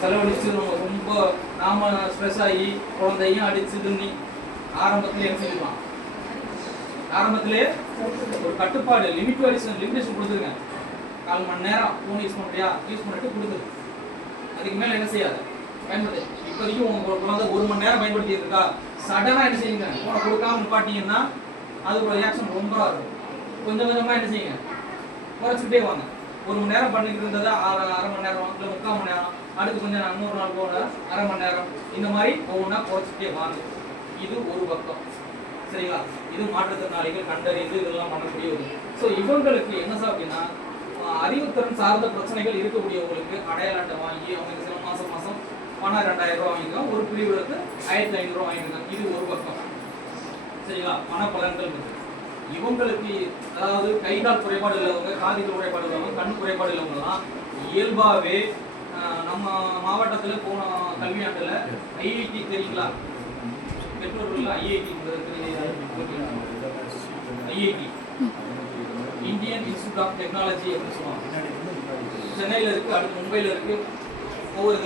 செலவழிச்சு ரொம்ப நாம ஸ்ட்ரெஸ் ஆகி குழந்தையும் அடிச்சு துண்ணி ஆரம்பத்திலே என்ன செஞ்சுக்கலாம், ஆரம்பத்திலே ஒரு கட்டுப்பாடு லிமிட்டேஷன் கொடுத்துருங்க. 4 மணி நேரம் ஃபோன் யூஸ் பண்ணுறியா, யூஸ் பண்ணிட்டு கொடுத்துரு. அதுக்கு மேலே என்ன செய்யாது, பயன்படுது. இப்போதைக்கும் உங்க குழந்தை 1 மணி நேரம் பயன்படுத்தி இருக்கா, சடனாக என்ன செய்யுங்க, ஃபோனை கொடுக்காம நிப்பாட்டிங்கன்னா அதோட ரியாக்ஷன் ரொம்ப இருக்கும். கொஞ்சம் கொஞ்சமாக என்ன செய்யுங்க, குறைச்சிக்கிட்டே வாங்க. 1 மணி நேரம் பண்ணிட்டு இருந்ததை அரை மணி நேரம் இல்லை 3/4 மணி நேரம், அடுத்து கொஞ்சம் இன்னொரு நாள் போன அரை மணி நேரம், இந்த மாதிரி ஒவ்வொன்றா குறைச்சிக்கிட்டே வாங்க. இது ஒரு பக்கம், சரிங்களா? இது மாற்றுத்திறனாளிகள் கண்டறிந்து இதெல்லாம் பண்ணக்கூடிய ஒரு. ஸோ இவங்களுக்கு என்ன சார் அப்படின்னா, அறிவுத்திறன் சார்ந்த பிரச்சனைகள் இருக்கக்கூடியவங்களுக்கு அடையாள அட்டை வாங்கி அவங்க சில மாதம் பணம் 2000 ரூபா வாங்கிக்கலாம். ஒரு பிரிவுகளுக்கு 1500 ரூபா வாங்கிக்கலாம். இது ஒரு பக்கம், சரிங்களா? பண பலன்கள் இருக்கு. இவங்களுக்கு அதாவது கை கால் குறைபாடு உள்ளவங்க, காதுகள் குறைபாடு உள்ளவங்க, கண் குறைபாடு உள்ளவங்கலாம் இயல்பாகவே நம்ம மாவட்டத்தில் போன கல்வியாண்டில் ஐஐடி தெரியுங்களா, பெற்றோர்கள் IIT Indian institute of technology அப்படின்னு சொல்லுவாங்க. சென்னையில் இருக்குது, அடுத்து மும்பையில் இருக்குது. ஒவ்வொரு